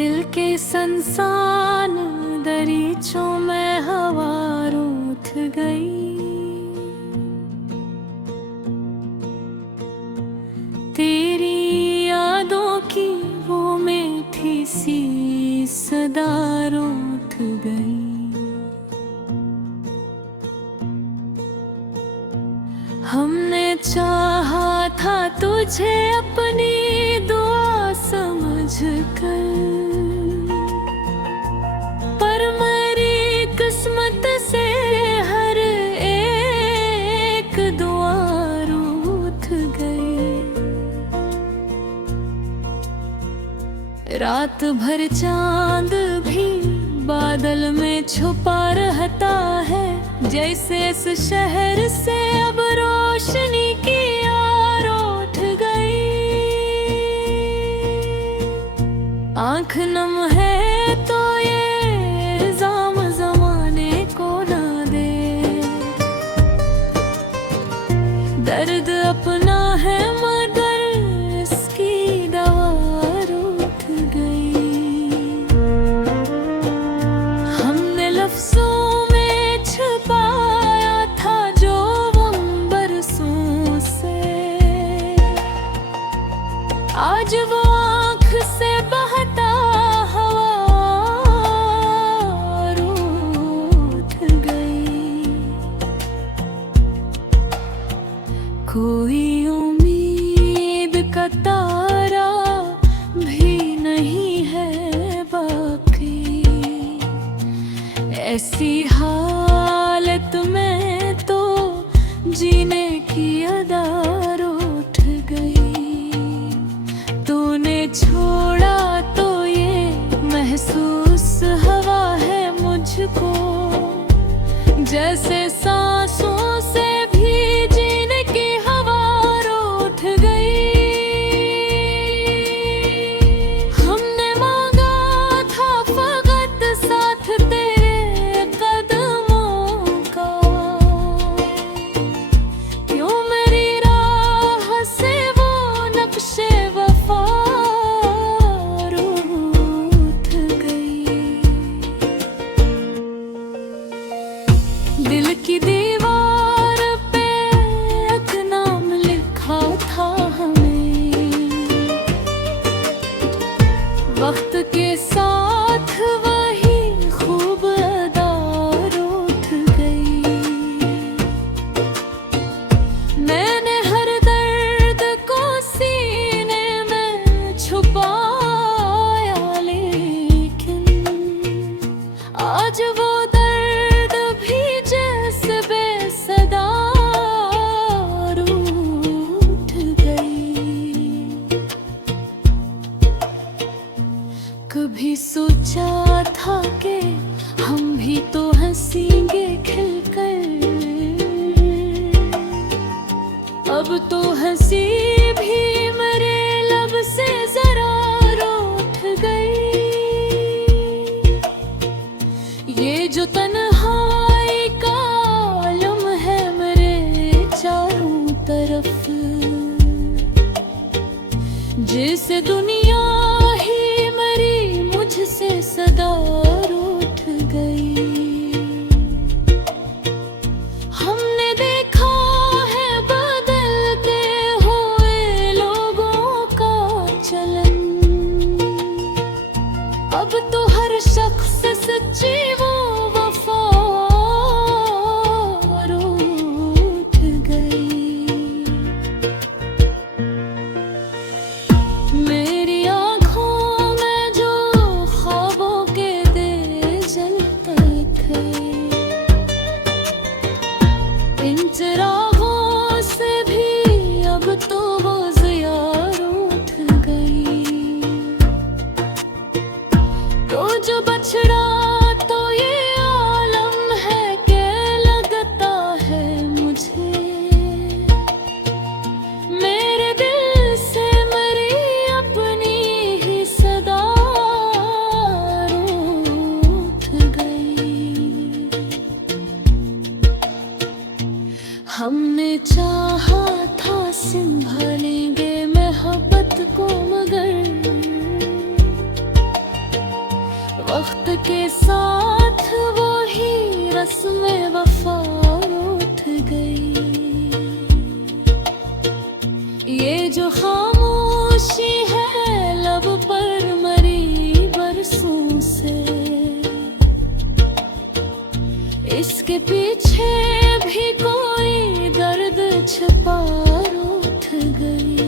दिल के संसान दरीचों में हवा रूठ गई। तेरी यादों की वो मीठी सी सदा रूठ गई। हमने चाहा था तुझे अपनी दुआ समझकर, पर मेरी किस्मत से हर एक दुआ रूठ गई। रात भर चांद भी बादल में छुपा रहता है, जैसे इस शहर से अब रोशनी की आर उठ गई। आँख नम है तो ये इल्जाम ज़माने को ना दे, दर्द अपना है मगर इसकी दवा रूठ गई। हमने लफ्ज़ों में छुपाया था जो बरसों से, आज वो आँख से बहता हवा रूठ गई। कोई उम्मीद का तारा भी नहीं है बाकी, ऐसी हालत में तो जीने की अदा रूठ गई। तूने छोड़ा तो ये महसूस हवा है मुझको, जैसे सांसों से भी जीने की हवा रूठ गई। हमने मांगा था फकत साथ तेरे कदमों का, क्यों मेरी राह से वो नक्शे वफा रूठ गई। दिल की दीवार पे एक नाम लिखा था हमें, वक्त के साथ वही खूब अदा रूठ गई। मैंने हर दर्द को सीने में छुपाया, लेकिन आज वो दर्द भी जैसे बेसदा रूठ गई। कभी सोचा था कि हम भी तो हंसेंगे खिलकर, अब तो हंसी भी मेरे लब से जरा रूठ गई। ये जो तन्हाई का आलम है मेरे चारों तरफ, जिसे दुनिया ही मेरी मुझसे सदा रूठ गई। हमने देखा है बदलते हुए लोगों का चलन, अब तो हर शख्स सच्ची वो वफा रूठ गई। मेरी वक्त के साथ वो ही रस्म वफा उठ गई। ये जो खामोशी है लब पर मरी बरसों से, इसके पीछे भी कोई दर्द छिपा उठ गई।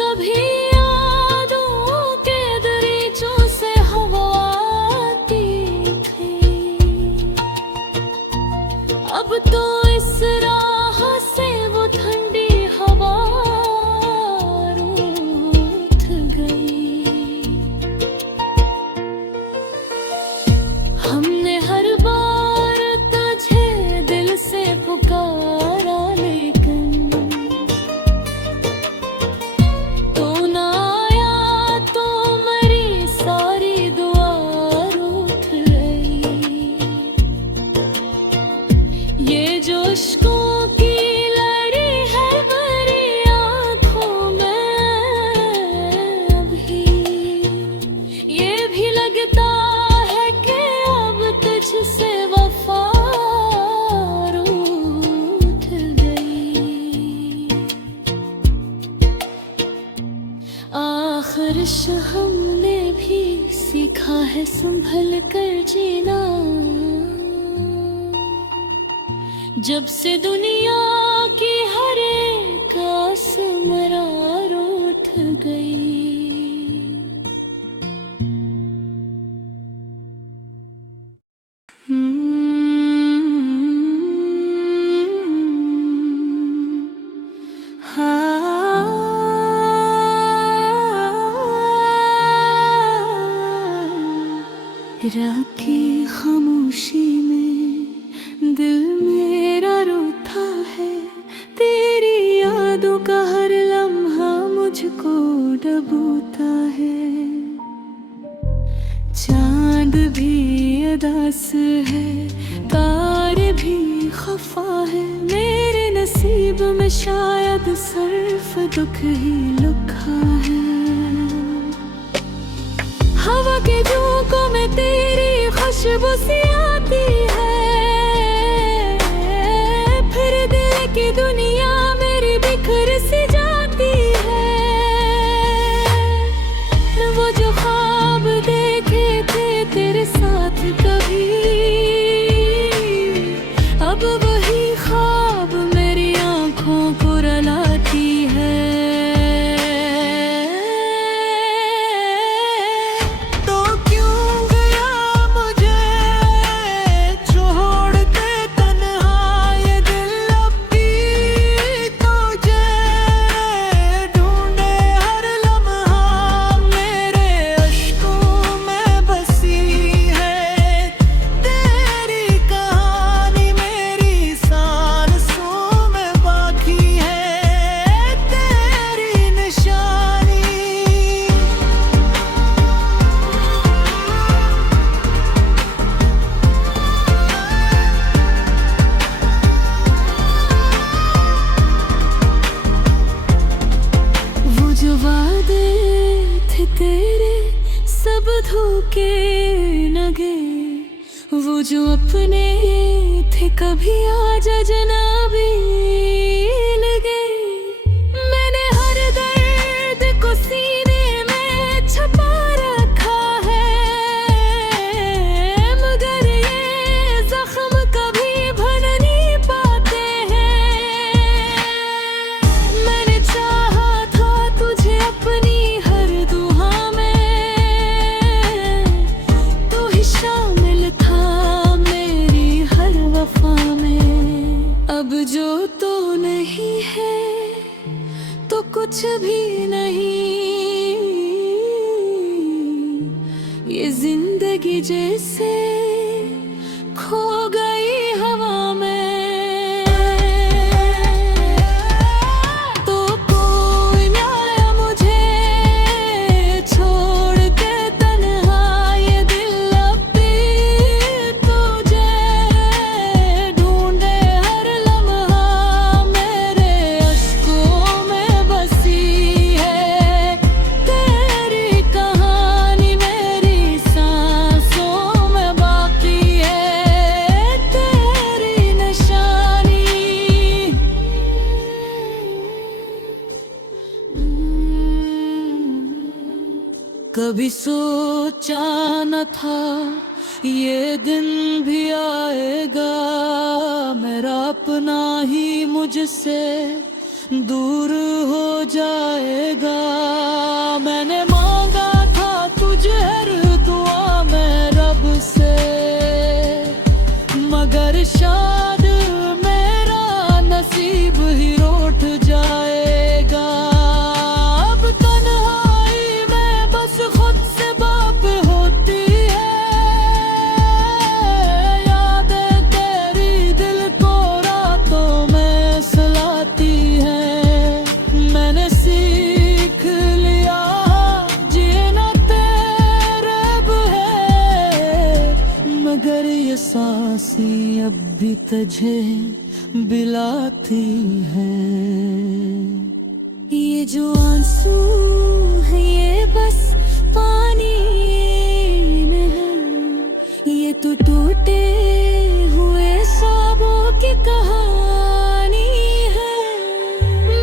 कभी अब तो इस राह से वो ठंडी हवा रूठ गई। हमने हर बार तुझे दिल से पुकारा, लेकिन तू ना आया तो मेरी सारी दुआ रूठ गई। ये जो इश्कों की लड़ी है मेरी आँखों में अभी, ये भी लगता है कि अब तुझसे वफा रूठ गई। आखिर हमने भी सीखा है संभल कर जीना, जब से दुनिया की हर एक आस मरार उठ गई। रात की खामोशी में दिल मेरा रोता है, तेरी यादों का हर लम्हा मुझको डबोता है। चांद भी उदास है, तारे भी खफा है, मेरे नसीब में शायद सिर्फ दुख ही लिखा है। हवा के झोंकों में तेरी खुशबू सी आती है, फिर दिल की दुनिया मेरी बिखर सी जाती है। वो जो ख्वाब देखे थे तेरे साथ कभी, अब वही ख्वाब मेरी आंखों को रुलाती है। धोखे न गए वो जो अपने थे, कभी आज अजनबी लगे। मैंने हर दर्द को सीने में छुपा रखा है, मगर ये जख्म कभी भर नहीं पाते हैं। मैंने चाहा था तुझे अपनी हर दुआ में, अब जो तो नहीं है तो कुछ भी नहीं। ये जिंदगी जैसे खो गई हवा में। तो कोई ना आया मुझे छोड़ के तन्हा, ये दिल अब भी तुझे ढूंढे हर लम्हा, मेरे अश्कों में बसी है तेरी कहानी। कभी सोचा न था ये दिन भी आएगा, मेरा अपना ही मुझसे दूर हो जाएगा। मैंने मांगा था तुझे हर दुआ में रब से, मगर शायद मेरा नसीब ही रूठ जाएगा। अब तन्हाई में बस खुद से बात होती है, यादें तेरी दिल को रातों में सुलाती है। मैंने सीख लिया जीना तेरे है, मगर ये सांसें अब भी तुझे बिलाती है। ये जो आंसू है ये बस पानी में है, ये तो टूटे हुए ख्वाबों की कहानी है।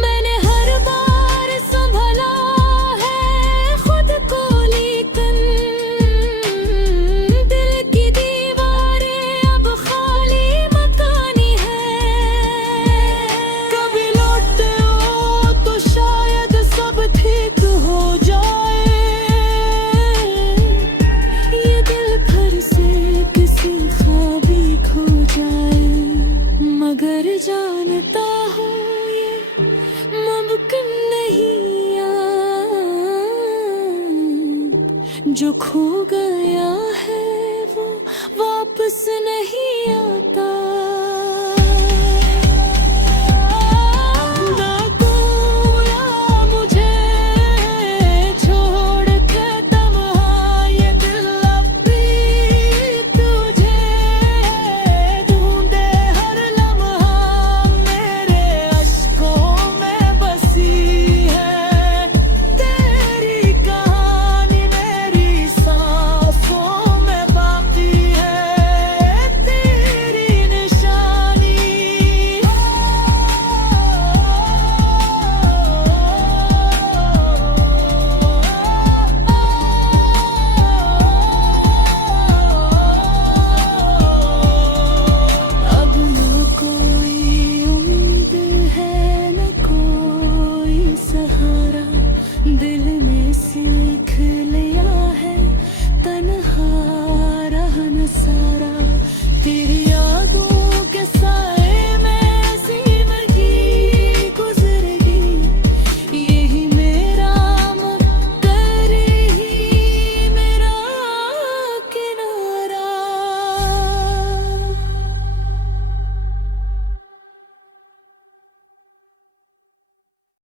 मैंने हर बार संभला है खुद को, लेकिन दिल की दीवारें अब खाली मकानी है। कभी लौटते हो तो शायद सब ठीक हो जाए, ये दिल फिर से किसी ख्वाबी खो जाए। मगर जानता हूँ ये मुमकिन नहीं, जो खो गया है